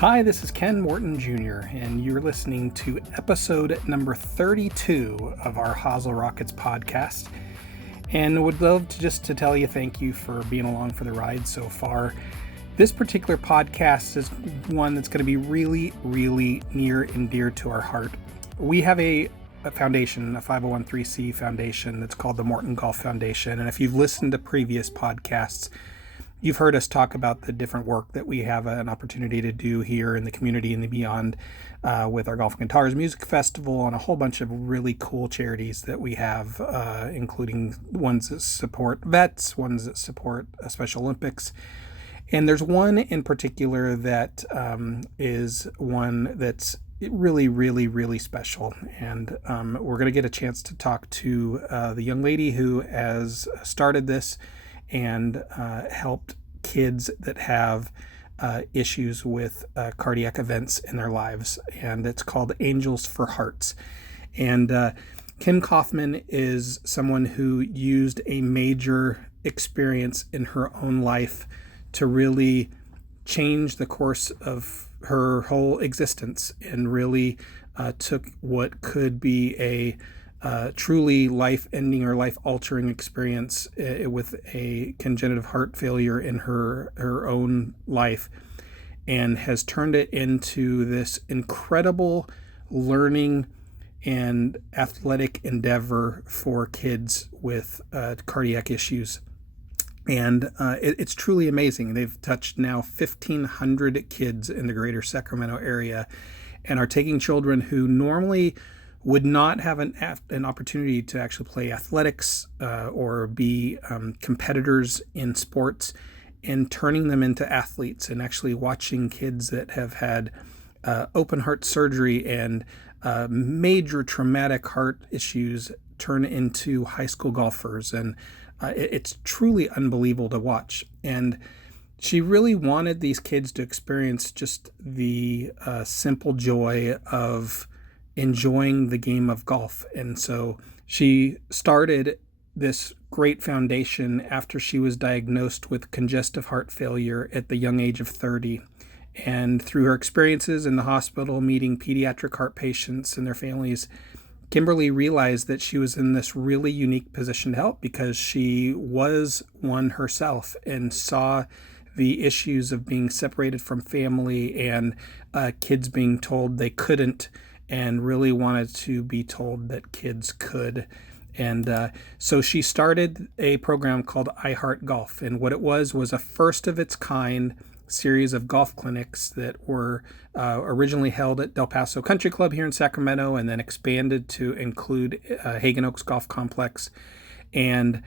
Hi, this is Ken Morton Jr., and you're listening to episode number 32 of our Hosel Rockets podcast. And would love to tell you thank you for being along for the ride so far. This particular podcast is one that's going to be really, really near and dear to our heart. We have a foundation, a 501(c) foundation that's called the Morton Golf Foundation. And if you've listened to previous podcasts, you've heard us talk about the different work that we have an opportunity to do here in the community and the beyond with our Golf and Guitars Music Festival and a whole bunch of really cool charities that we have, including ones that support vets, ones that support Special Olympics. And there's one in particular that is one that's really, really, really special. And we're going to get a chance to talk to the young lady who has started this and helped kids that have issues with cardiac events in their lives. And it's called Angels for Hearts. And Kim Kaufman is someone who used a major experience in her own life to really change the course of her whole existence and really took what could be a truly life-ending or life-altering experience with a congenital heart failure in her own life and has turned it into this incredible learning and athletic endeavor for kids with cardiac issues. And it's truly amazing. They've touched now 1,500 kids in the greater Sacramento area and are taking children who normally would not have an opportunity to actually play athletics or be competitors in sports and turning them into athletes and actually watching kids that have had open heart surgery and major traumatic heart issues turn into high school golfers. And it's truly unbelievable to watch. And she really wanted these kids to experience just the simple joy of enjoying the game of golf. And so she started this great foundation after she was diagnosed with congestive heart failure at the young age of 30. And through her experiences in the hospital, meeting pediatric heart patients and their families, Kimberly realized that she was in this really unique position to help because she was one herself and saw the issues of being separated from family and kids being told they couldn't, and really wanted to be told that kids could. And so she started a program called I Heart Golf. And what it was a first of its kind series of golf clinics that were originally held at Del Paso Country Club here in Sacramento and then expanded to include Hagen Oaks Golf Complex, and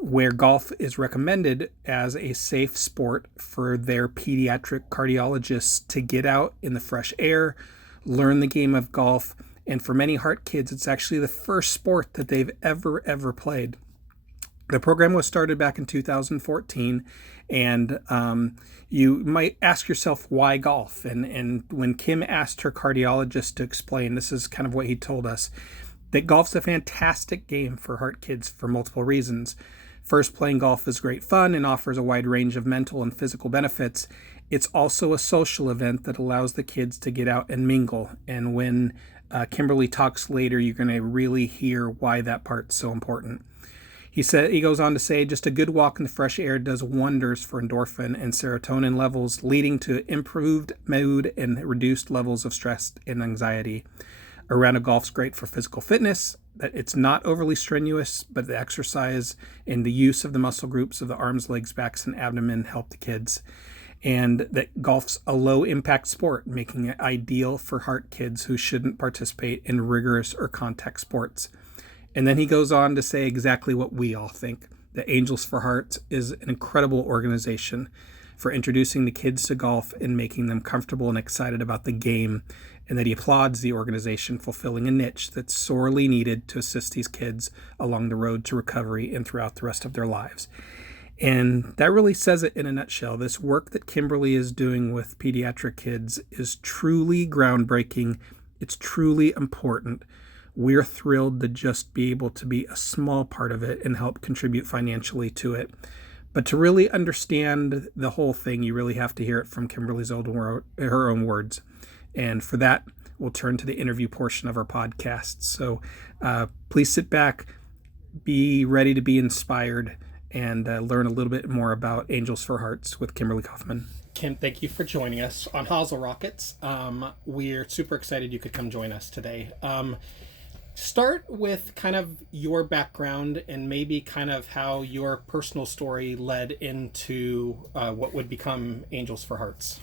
where golf is recommended as a safe sport for their pediatric cardiologists to get out in the fresh air, learn the game of golf. And for many heart kids, it's actually the first sport that they've ever played. The program was started back in 2014, and you might ask yourself, why golf? And when Kim asked her cardiologist to explain, this is kind of what he told us, that golf's a fantastic game for heart kids for multiple reasons. First, playing golf is great fun and offers a wide range of mental and physical benefits. It's also a social event that allows the kids to get out and mingle. And when Kimberly talks later, you're going to really hear why that part's so important. He goes on to say, just a good walk in the fresh air does wonders for endorphin and serotonin levels, leading to improved mood and reduced levels of stress and anxiety. A round of golf's great for physical fitness, that it's not overly strenuous, but the exercise and the use of the muscle groups of the arms, legs, backs, and abdomen help the kids. And that golf's a low-impact sport, making it ideal for heart kids who shouldn't participate in rigorous or contact sports. And then he goes on to say exactly what we all think, that Angels for Hearts is an incredible organization for introducing the kids to golf and making them comfortable and excited about the game, and that he applauds the organization fulfilling a niche that's sorely needed to assist these kids along the road to recovery and throughout the rest of their lives. And that really says it in a nutshell. This work that Kimberly is doing with pediatric kids is truly groundbreaking. It's truly important. We're thrilled to just be able to be a small part of it and help contribute financially to it. But to really understand the whole thing, you really have to hear it from Kimberly's her own words. And for that, we'll turn to the interview portion of our podcast. So please sit back, be ready to be inspired, and learn a little bit more about Angels for Hearts with Kimberly Kaufman. Kim, thank you for joining us on Hosel Rockets. We're super excited you could come join us today. Start with kind of your background and maybe kind of how your personal story led into what would become Angels for Hearts.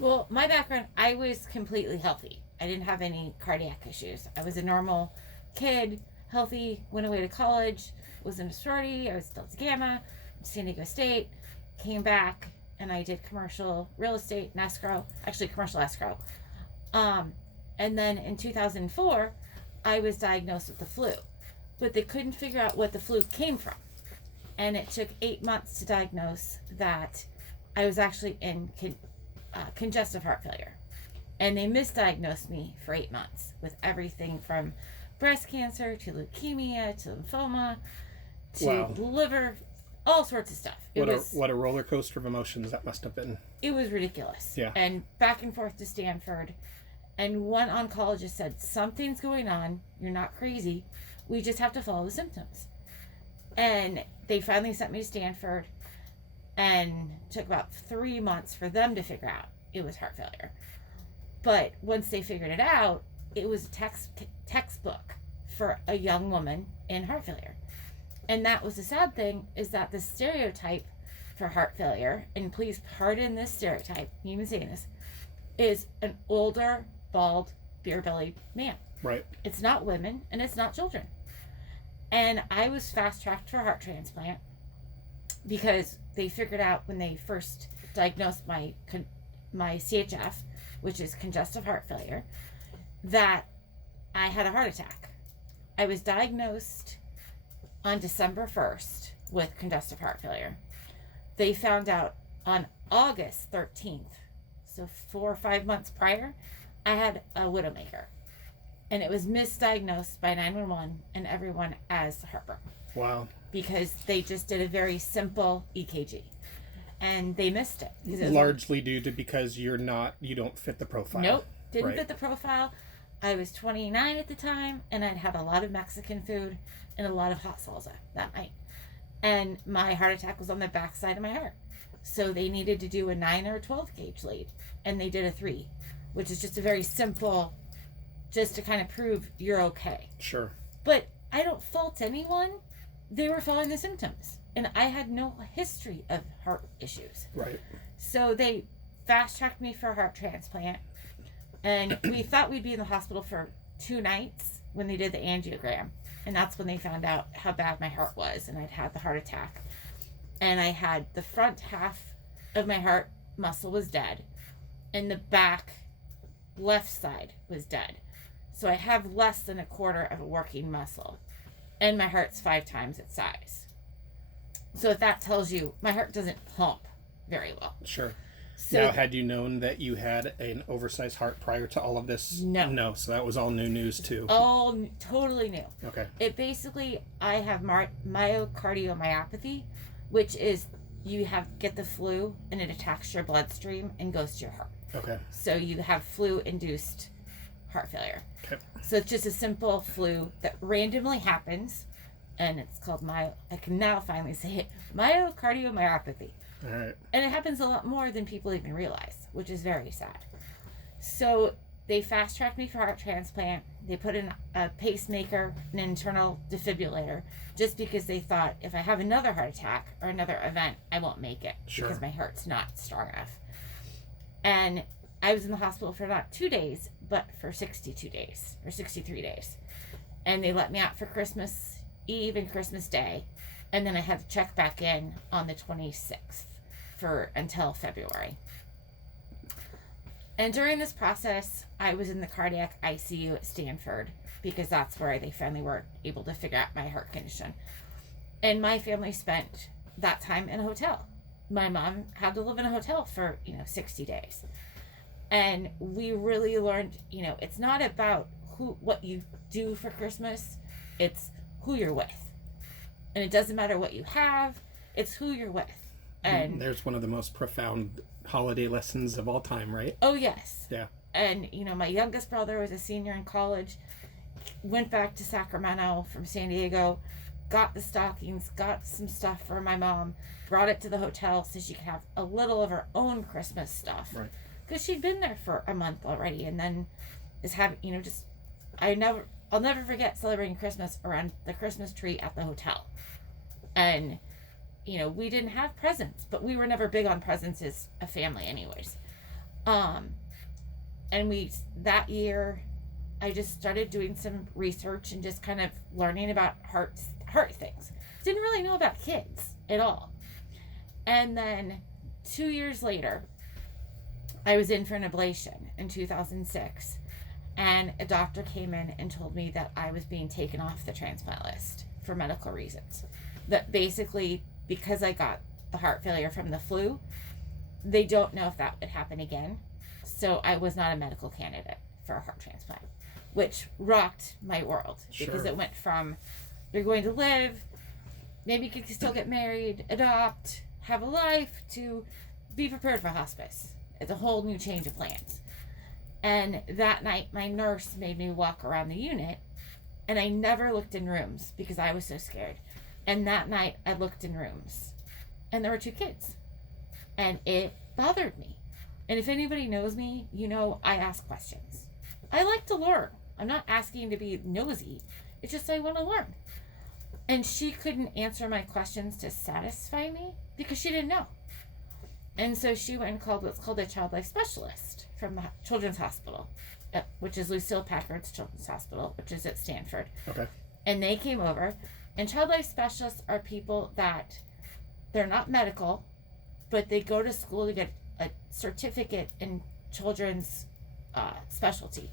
Well, my background, I was completely healthy. I didn't have any cardiac issues. I was a normal kid, healthy, went away to college, was in a sorority, I was Delta Gamma, San Diego State, came back, and I did commercial real estate and escrow, actually commercial escrow. And then in 2004, I was diagnosed with the flu, but they couldn't figure out what the flu came from. And it took 8 months to diagnose that I was actually in congestive heart failure. And they misdiagnosed me for 8 months with everything from breast cancer to leukemia to lymphoma to liver, all sorts of stuff. What a roller coaster of emotions that must have been. It was ridiculous. Yeah. And back and forth to Stanford. And one oncologist said, something's going on. You're not crazy. We just have to follow the symptoms. And they finally sent me to Stanford, and it took about 3 months for them to figure out it was heart failure. But once they figured it out, it was a textbook for a young woman in heart failure. And that was the sad thing, is that the stereotype for heart failure, and please pardon this stereotype, even saying this, is an older, bald, beer-bellied man. Right. It's not women, and it's not children. And I was fast-tracked for a heart transplant because they figured out when they first diagnosed my CHF, which is congestive heart failure, that I had a heart attack. I was diagnosed on December 1st with congestive heart failure. They found out on August 13th, so 4 or 5 months prior, I had a widowmaker. And it was misdiagnosed by 911 and everyone as heartburn. Wow. Because they just did a very simple EKG. And they missed it. Largely due to because you don't fit the profile. Nope. Didn't fit the profile. I was 29 at the time, and I'd had a lot of Mexican food and a lot of hot salsa that night. And my heart attack was on the back side of my heart. So they needed to do a 9 or a 12 gauge lead. And they did a 3, which is just a very simple, just to kind of prove you're okay. Sure. But I don't fault anyone. They were following the symptoms. And I had no history of heart issues. Right. So they fast-tracked me for a heart transplant. And we thought we'd be in the hospital for 2 nights when they did the angiogram. And that's when they found out how bad my heart was. And I'd had the heart attack. And I had the front half of my heart muscle was dead. And the back left side was dead. So I have less than a quarter of a working muscle. And my heart's 5 times its size. So if that tells you, my heart doesn't pump very well. Sure. So, now, had you known that you had an oversized heart prior to all of this? No. No, so that was all new news too. All totally new. Okay. It basically, I have myocardiomyopathy, which is you get the flu and it attacks your bloodstream and goes to your heart. Okay. So you have flu-induced heart failure. Okay. So it's just a simple flu that randomly happens, and it's called I can now finally say it, myocardiomyopathy. All right. And it happens a lot more than people even realize, which is very sad. So they fast-tracked me for heart transplant. They put in a pacemaker, an internal defibrillator, just because they thought if I have another heart attack or another event, I won't make it. Sure. Because my heart's not strong enough. And I was in the hospital for not 2 days, but for 62 days or 63 days. And they let me out for Christmas Eve and Christmas Day. And then I had to check back in on the 26th until February. And during this process, I was in the cardiac ICU at Stanford because that's where they finally were able to figure out my heart condition. And my family spent that time in a hotel. My mom had to live in a hotel for, 60 days. And we really learned, it's not about what you do for Christmas, it's who you're with. And it doesn't matter what you have, it's who you're with. And there's one of the most profound holiday lessons of all time, right? Oh, yes. Yeah. And, my youngest brother was a senior in college, went back to Sacramento from San Diego, got the stockings, got some stuff for my mom, brought it to the hotel so she could have a little of her own Christmas stuff. Right. Because she'd been there for a month already, and then is having, I'll never forget celebrating Christmas around the Christmas tree at the hotel. And, we didn't have presents, but we were never big on presents as a family anyways. And that year, I just started doing some research and just kind of learning about heart things. Didn't really know about kids at all. And then 2 years later, I was in for an ablation in 2006. And a doctor came in and told me that I was being taken off the transplant list for medical reasons. That basically, because I got the heart failure from the flu, they don't know if that would happen again. So I was not a medical candidate for a heart transplant, which rocked my world. Sure. Because it went from, you're going to live, maybe you could still get married, adopt, have a life, to be prepared for hospice. It's a whole new change of plans. And that night, my nurse made me walk around the unit, and I never looked in rooms because I was so scared. And that night, I looked in rooms, and there were 2 kids. And it bothered me. And if anybody knows me, I ask questions. I like to learn. I'm not asking to be nosy. It's just I want to learn. And she couldn't answer my questions to satisfy me because she didn't know. And so she went and called what's called a child life specialist from the Children's Hospital, which is Lucille Packard's Children's Hospital, which is at Stanford. Okay. And they came over. And child life specialists are people that they're not medical, but they go to school to get a certificate in children's specialty.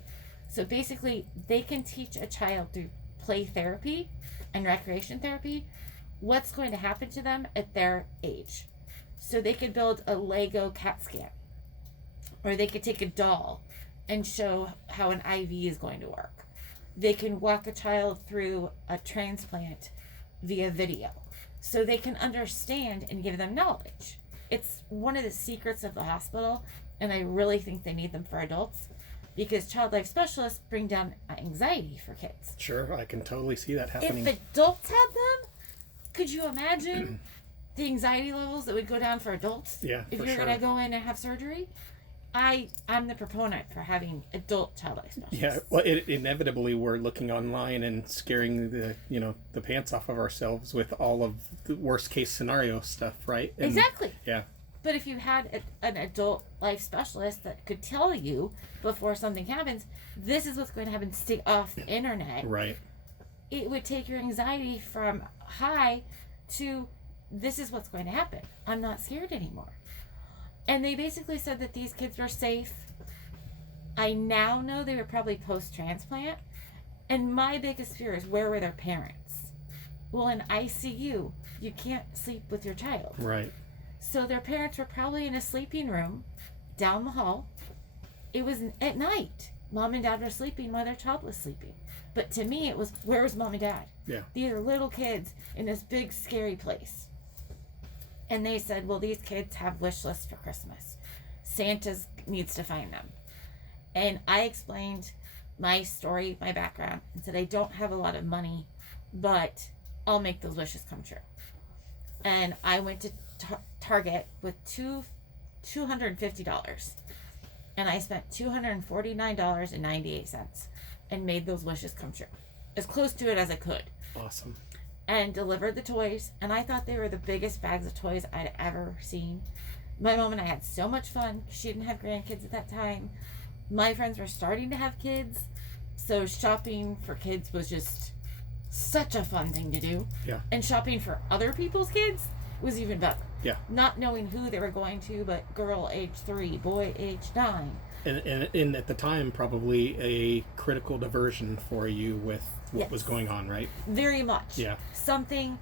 So basically, they can teach a child through play therapy and recreation therapy what's going to happen to them at their age. So they could build a Lego CAT scan, or they could take a doll and show how an IV is going to work. They can walk a child through a transplant via video, so they can understand and give them knowledge. It's one of the secrets of the hospital, and I really think they need them for adults, because child life specialists bring down anxiety for kids. Sure, I can totally see that happening. If adults had them, could you imagine the anxiety levels that would go down for adults? Yeah, if for you're sure. going to go in and have surgery? I'm the proponent for having adult child life specialists. Yeah, well, inevitably we're looking online and scaring the pants off of ourselves with all of the worst case scenario stuff, right? And, exactly. Yeah. But if you had an adult life specialist that could tell you before something happens, this is what's going to happen, stay off the internet. Right. It would take your anxiety from high to, this is what's going to happen. I'm not scared anymore. And they basically said that these kids were safe. I now know they were probably post-transplant. And my biggest fear is, where were their parents? Well, in ICU, you can't sleep with your child. Right. So their parents were probably in a sleeping room down the hall. It was at night. Mom and dad were sleeping while their child was sleeping. But to me, it was, where was mom and dad? Yeah. These are little kids in this big, scary place. And they said, well, these kids have wish lists for Christmas. Santa needs to find them. And I explained my story, my background, and said, I don't have a lot of money, but I'll make those wishes come true. And I went to Target with $250. And I spent $249.98 and made those wishes come true. As close to it as I could. Awesome. And delivered the toys, and I thought they were the biggest bags of toys I'd ever seen. My mom and I had so much fun. She didn't have grandkids at that time. My friends were starting to have kids, so shopping for kids was just such a fun thing to do. Yeah. And shopping for other people's kids was even better. Yeah. Not knowing who they were going to, but girl age 3, boy age 9. And at the time, probably a critical diversion for you with what was going on, right? Very much. Yeah. Something,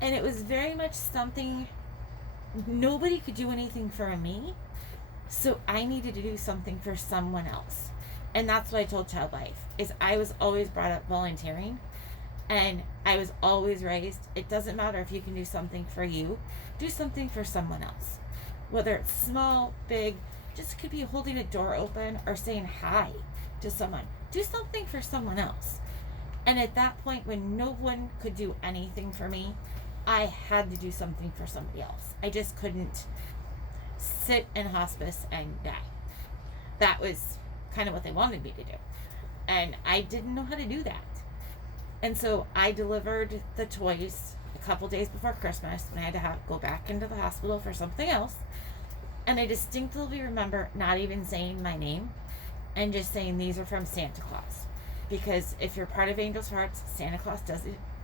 and it was very much something, nobody could do anything for me, so I needed to do something for someone else. And that's what I told Child Life, is I was always brought up volunteering, And I was always raised, it doesn't matter if you can do something for you, do something for someone else. Whether it's small, big, just could be holding a door open or saying hi to someone. Do something for someone else. And at that point, when no one could do anything for me, I had to do something for somebody else. I just couldn't sit in hospice and die. That was kind of what they wanted me to do. And I didn't know how to do that. And so I delivered the toys a couple days before Christmas when I had to go back into the hospital for something else. And I distinctly remember not even saying my name and just saying these are from Santa Claus. Because if you're part of Angels Hearts, Santa Claus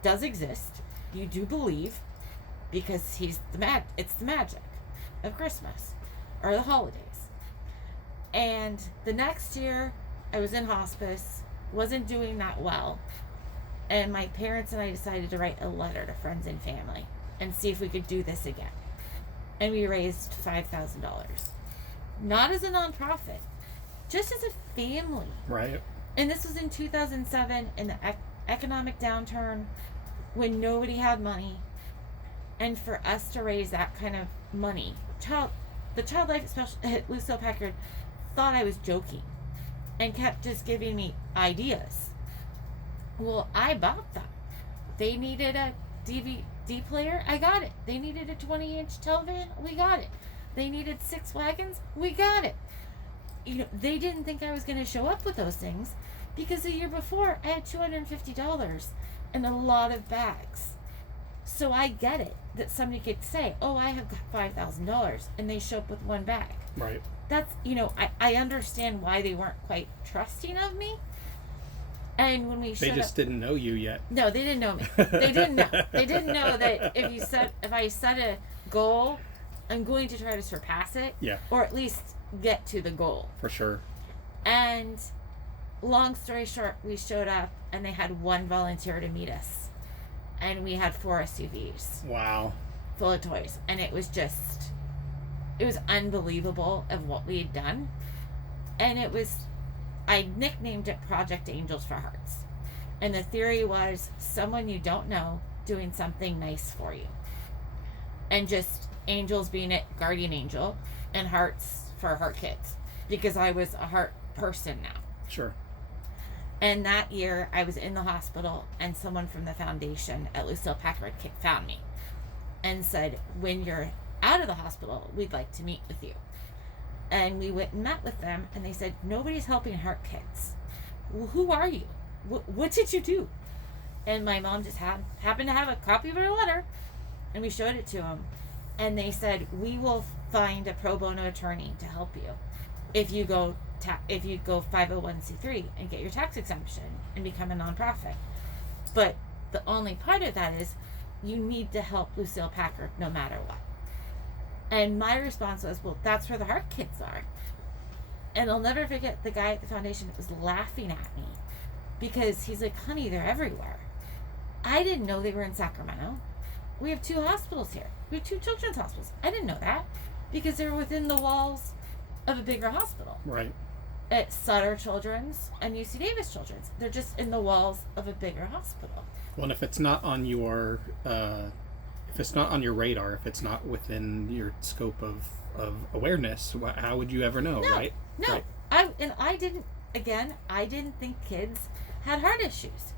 does exist. You do believe, because it's the magic of Christmas or the holidays. And the next year I was in hospice, wasn't doing that well. And my parents and I decided to write a letter to friends and family and see if we could do this again. And we raised $5,000. Not as a nonprofit, just as a family. Right. And this was in 2007 in the economic downturn when nobody had money. And for us to raise that kind of money, the child life specialist at Lucille Packard thought I was joking and kept just giving me ideas. Well, I bought them. They needed a DVD player. I got it. They needed a 20-inch television. We got it. They needed 6 wagons. We got it. They didn't think I was going to show up with those things because the year before I had $250 and a lot of bags. So I get it that somebody could say, oh, I have got $5,000 and they show up with 1 bag. Right. That's, I understand why they weren't quite trusting of me. And when we they just didn't know you yet. No, they didn't know me. They didn't know. They didn't know that if I set a goal, I'm going to try to surpass it. Yeah. Or at least get to the goal. For sure. And long story short, we showed up and they had 1 volunteer to meet us. And we had 4 SUVs. Wow. Full of toys. And it was unbelievable of what we had done. And I nicknamed it Project Angels for Hearts. And the theory was someone you don't know doing something nice for you. And just angels being it guardian angel and hearts for heart kids. Because I was a heart person now. Sure. And that year I was in the hospital and someone from the foundation at Lucille Packard found me and said, when you're out of the hospital, we'd like to meet with you. And we went and met with them, and they said, nobody's helping heart kids. Well, who are you? What did you do? And my mom just happened to have a copy of her letter, and we showed it to them. And they said, we will find a pro bono attorney to help you if you go 501c3 and get your tax exemption and become a nonprofit. But the only part of that is you need to help Lucille Packard no matter what. And my response was, well, that's where the heart kids are. And I'll never forget the guy at the foundation that was laughing at me because he's like, honey, they're everywhere. I didn't know they were in Sacramento. We have 2 hospitals here. We have 2 children's hospitals. I didn't know that because they're within the walls of a bigger hospital. Right. At Sutter Children's and UC Davis Children's. They're just in the walls of a bigger hospital. Well, and if it's not on your radar, if it's not within your scope of awareness, how would you ever know, right? No. Right. I didn't think kids had heart issues.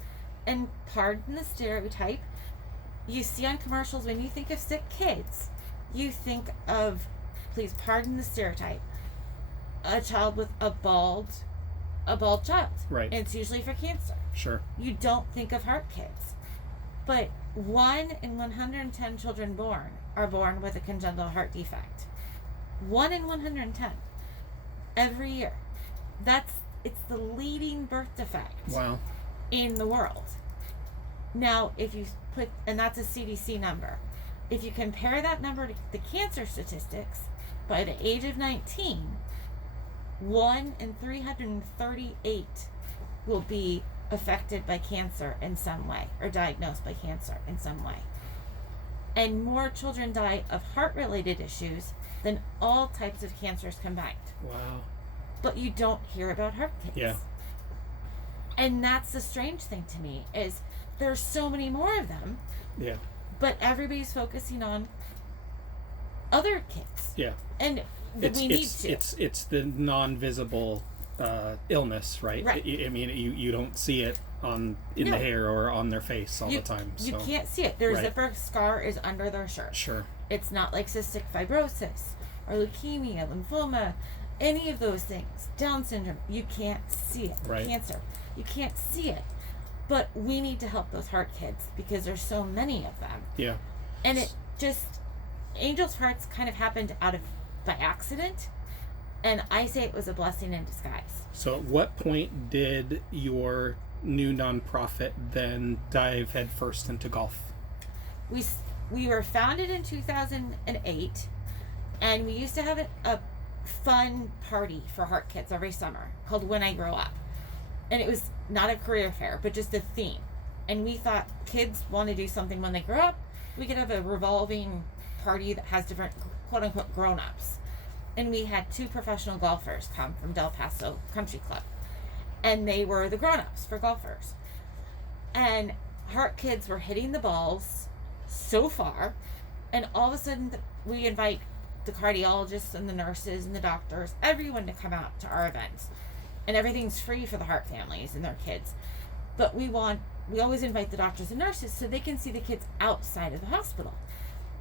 And pardon the stereotype, you see on commercials when you think of sick kids, you think of, please pardon the stereotype, a child with a bald child. Right. And it's usually for cancer. Sure. You don't think of heart kids. But 1 in 110 children born are born with a congenital heart defect. 1 in 110. Every year. It's the leading birth defect. Wow. In the world. Now, and that's a CDC number. If you compare that number to the cancer statistics, by the age of 19, 1 in 338 will be affected by cancer in some way or diagnosed by cancer in some way. And more children die of heart-related issues than all types of cancers combined. Wow. But you don't hear about heart kids. Yeah. And that's the strange thing to me is there's so many more of them. Yeah. But everybody's focusing on other kids. Yeah. And we need to. It's the non-visible illness, right? Right. I mean, you don't see it in the hair or on their face all the time. So. You can't see it. Their Right. zipper scar is under their shirt. Sure. It's not like cystic fibrosis or leukemia, lymphoma, any of those things. Down syndrome, you can't see it. Right. Cancer, you can't see it. But we need to help those heart kids because there's so many of them. Yeah. And it just, Angel's Hearts kind of happened by accident. And I say it was a blessing in disguise. So at what point did your new nonprofit then dive headfirst into golf? We were founded in 2008, and we used to have a fun party for heart kids every summer called When I Grow Up. And it was not a career fair, but just a theme. And we thought kids want to do something when they grow up. We could have a revolving party that has different quote-unquote grown-ups. And we had 2 professional golfers come from Del Paso Country Club. And they were the grown-ups for golfers. And heart kids were hitting the balls so far. And all of a sudden, we invite the cardiologists and the nurses and the doctors, everyone to come out to our events. And everything's free for the heart families and their kids. But we always invite the doctors and nurses so they can see the kids outside of the hospital.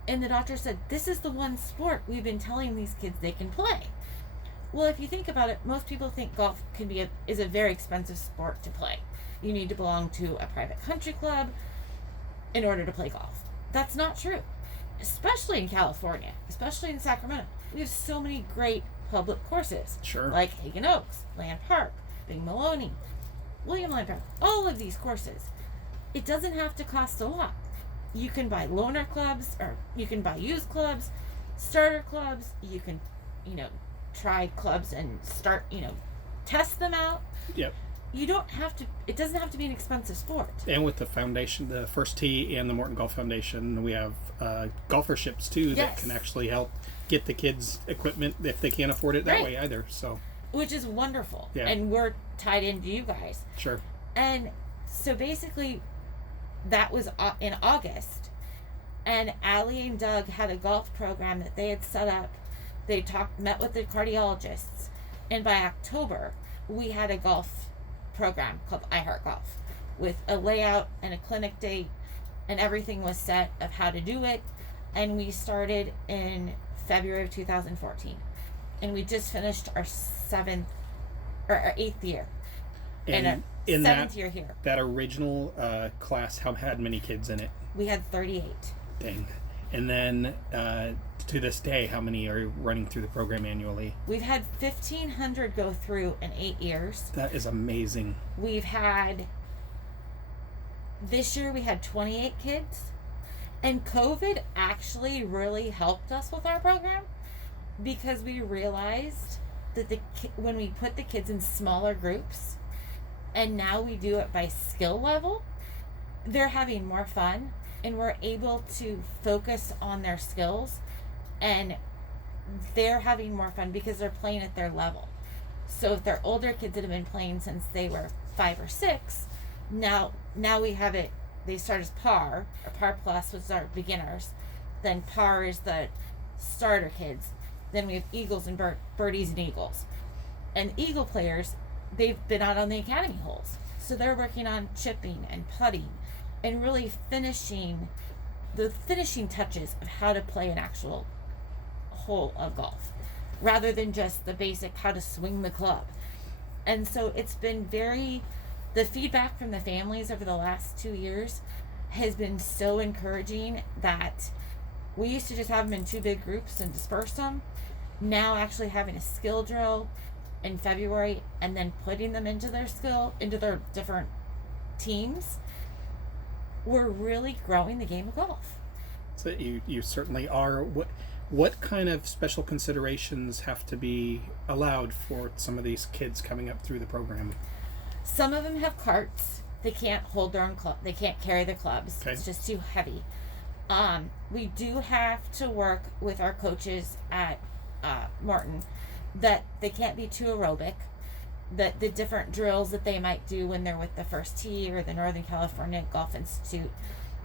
And the doctor said, this is the one sport we've been telling these kids they can play. Well, if you think about it, most people think golf is a very expensive sport to play. You need to belong to a private country club in order to play golf. That's not true, especially in California, especially in Sacramento. We have so many great public courses. Sure. Like Hagen Oaks, Land Park, Big Maloney, William Land Park, all of these courses. It doesn't have to cost a lot. You can buy loaner clubs, or you can buy used clubs, starter clubs. You can, try clubs and start, test them out. Yep. You don't have to, it doesn't have to be an expensive sport. And with the foundation, the First Tee and the Morton Golf Foundation, we have golferships too that can actually help get the kids equipment if they can't afford it that way either. So, which is wonderful. Yeah. And we're tied into you guys. Sure. And so basically, that was in August, and Allie and Doug had a golf program that they had set up. They met with the cardiologists, and by October, we had a golf program called I Heart Golf with a layout and a clinic date, and everything was set of how to do it. And we started in February of 2014, and we just finished our 8th year. And in 7th year here. That original class, how had many kids in it? We had 38. Dang. And then to this day, how many are running through the program annually? We've had 1,500 go through in 8 years. That is amazing. This year we had 28 kids. And COVID actually really helped us with our program because we realized that when we put the kids in smaller groups, and now we do it by skill level, they're having more fun, and we're able to focus on their skills, and they're having more fun because they're playing at their level. So if they're older kids that have been playing since they were 5 or 6, now we have it, they start as par, or par plus, which is our beginners. Then par is the starter kids. Then we have eagles and birdies and eagles. And eagle players, they've been out on the academy holes. So they're working on chipping and putting and really finishing the finishing touches of how to play an actual hole of golf rather than just the basic how to swing the club. And so it's been the feedback from the families over the last 2 years has been so encouraging that we used to just have them in 2 big groups and disperse them. Now actually having a skill drill in February and then putting them into their different teams, we're really growing the game of golf. So you certainly are. What kind of special considerations have to be allowed for some of these kids coming up through the program? Some of them have carts. They can't hold their own club. They can't carry their clubs. Okay. It's just too heavy. We do have to work with our coaches at Morton that they can't be too aerobic. the different drills that they might do when they're with the First Tee or the Northern California Golf Institute.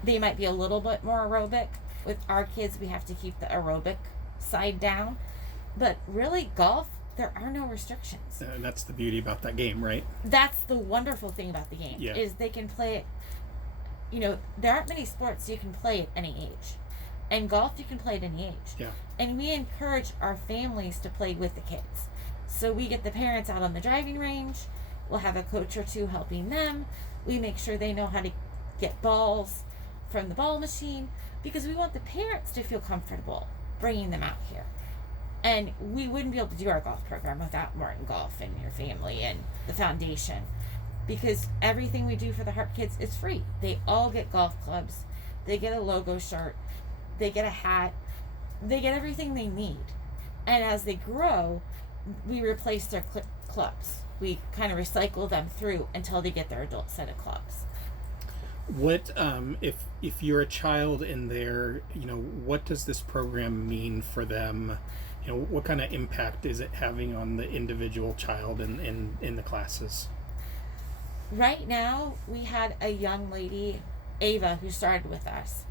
They might be a little bit more aerobic. With our kids, we have to keep the aerobic side down. But really, golf, there are no restrictions. And that's the beauty about that game, right? That's the wonderful thing about the game, Yeah. is they can play it. You know, there aren't many sports you can play at any age. And golf, you can play at any age. Yeah. And we encourage our families to play with the kids. So we get the parents out on the driving range. We'll have a coach or two helping them. We make sure they know how to get balls from the ball machine, because we want the parents to feel comfortable bringing them out here. And we wouldn't be able to do our golf program without Morton Golf and your family and the foundation, because everything we do for the Heart Kids is free. They all get golf clubs. They get a logo shirt. They get a hat. They get everything they need. And as they grow, we replace their clubs. We kind of recycle them through until they get their adult set of clubs. What if you're a child in there, what does this program mean for them? What kind of impact is it having on the individual child in the classes? Right now, we had a young lady, Ava, who started with us.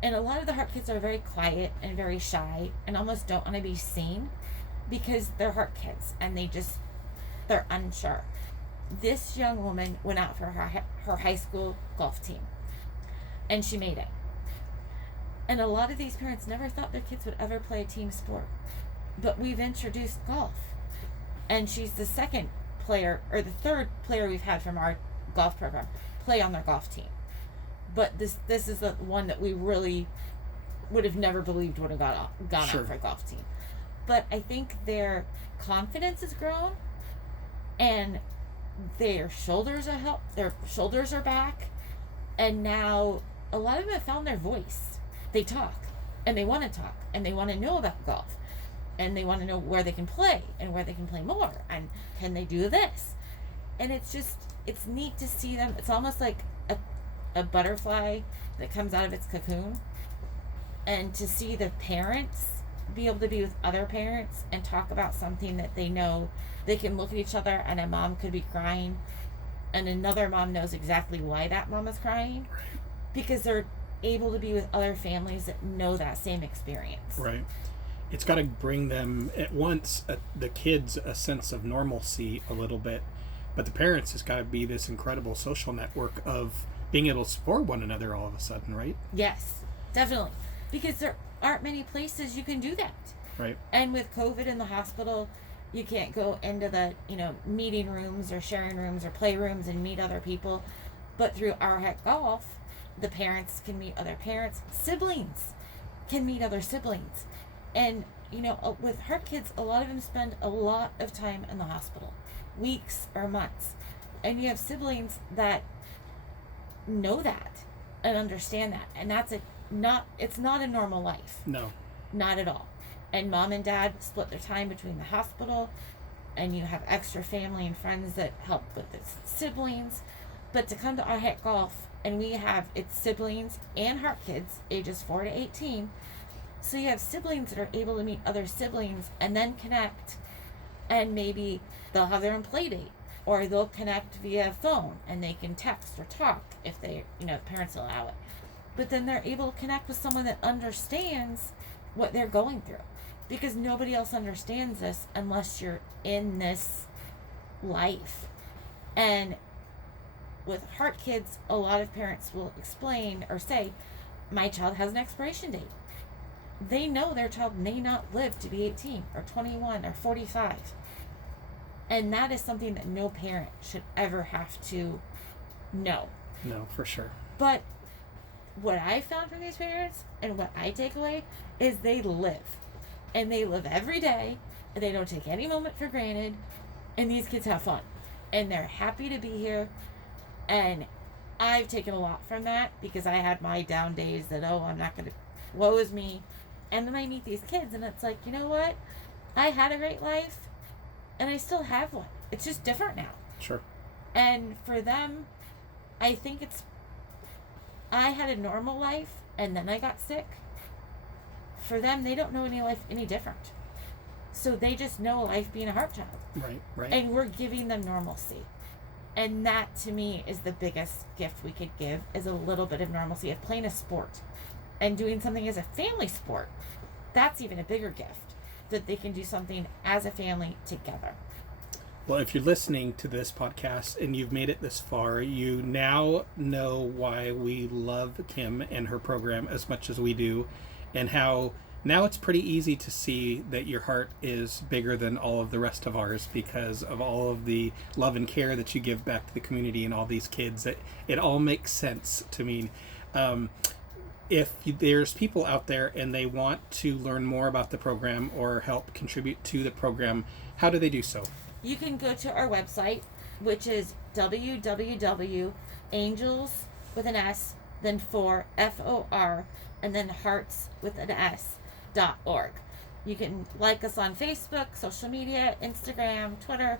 And a lot of the Heart Kids are very quiet and very shy and almost don't want to be seen because they're Heart Kids and they're unsure. This young woman went out for her high school golf team, and she made it. And a lot of these parents never thought their kids would ever play a team sport. But we've introduced golf. And she's the second player, or the third player we've had from our golf program play on their golf team. But this is the one that we really would have never believed would have gone Sure. out for a golf team. But I think their confidence has grown, and their shoulders are back, and now a lot of them have found their voice. They talk, and they want to talk, and they want to know about golf, and they want to know where they can play and where they can play more, and can they do this. And it's neat to see them. It's almost like a butterfly that comes out of its cocoon, and to see the parents be able to be with other parents and talk about something that they know. They can look at each other, and a mom could be crying, and another mom knows exactly why that mom is crying, because they're able to be with other families that know that same experience. Right. It's got to bring them at once, the kids, a sense of normalcy a little bit, but the parents has got to be this incredible social network of being able to support one another all of a sudden, right? Yes, definitely, because there aren't many places you can do that. Right. And with COVID in the hospital, you can't go into the meeting rooms or sharing rooms or playrooms and meet other people. But through Our Heck Golf, the parents can meet other parents. Siblings can meet other siblings. And with Heart Kids, a lot of them spend a lot of time in the hospital, weeks or months. And you have siblings that know that and understand that, and it's not a normal life. No, not at all. And mom and dad split their time between the hospital, and you have extra family and friends that help with the siblings. But to come to Our Heck Golf, and we have its siblings and Heart Kids ages 4 to 18, so you have siblings that are able to meet other siblings and then connect, and maybe they'll have their own play date, or they'll connect via phone and they can text or talk if they parents allow it. But then they're able to connect with someone that understands what they're going through, because nobody else understands this unless you're in this life. And with Heart Kids, a lot of parents will explain or say, my child has an expiration date. They know their child may not live to be 18 or 21 or 45. And that is something that no parent should ever have to know. No, for sure. But what I found from these parents and what I take away is they live. And they live every day. And they don't take any moment for granted. And these kids have fun. And they're happy to be here. And I've taken a lot from that, because I had my down days that, I'm not going to, woe is me. And then I meet these kids and it's like, you know what? I had a great life and I still have one. It's just different now. Sure. And for them, I think I had a normal life and then I got sick. For them, they don't know any life any different. So they just know life being a heart child. Right. And we're giving them normalcy. And that, to me, is the biggest gift we could give, is a little bit of normalcy of playing a sport and doing something as a family sport. That's even a bigger gift, that they can do something as a family together. Well, if you're listening to this podcast and you've made it this far, you now know why we love Kim and her program as much as we do, and how now it's pretty easy to see that your heart is bigger than all of the rest of ours because of all of the love and care that you give back to the community and all these kids. It all makes sense to me. If there's people out there and they want to learn more about the program or help contribute to the program, how do they do so? You can go to our website, which is www.angels with an S, then FOR, and then hearts with an S.org. You can like us on Facebook, social media, Instagram, Twitter.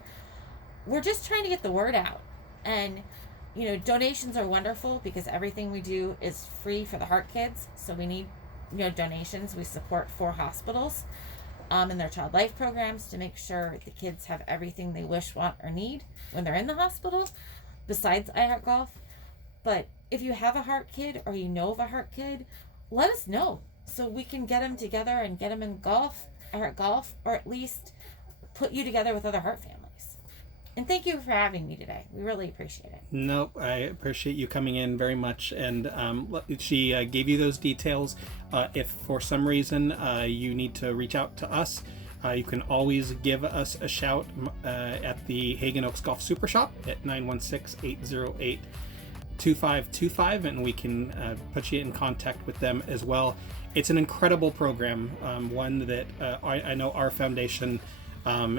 We're just trying to get the word out. And, donations are wonderful because everything we do is free for the heart kids. So we need, donations. We support 4 hospitals in their child life programs to make sure the kids have everything they wish, want, or need when they're in the hospital, besides iHeartGolf. But if you have a heart kid or you know of a heart kid, let us know so we can get them together and get them in iHeartGolf, or at least put you together with other heart families. And thank you for having me today. We really appreciate it. Nope, I appreciate you coming in very much. And she gave you those details. If for some reason you need to reach out to us, you can always give us a shout at the Hagen Oaks Golf Super Shop at 916-808-2525, and we can put you in contact with them as well. It's an incredible program, one that I know our foundation,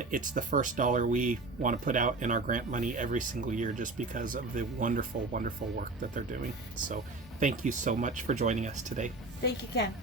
it's the first dollar we want to put out in our grant money every single year just because of the wonderful, wonderful work that they're doing. So thank you so much for joining us today. Thank you, Ken.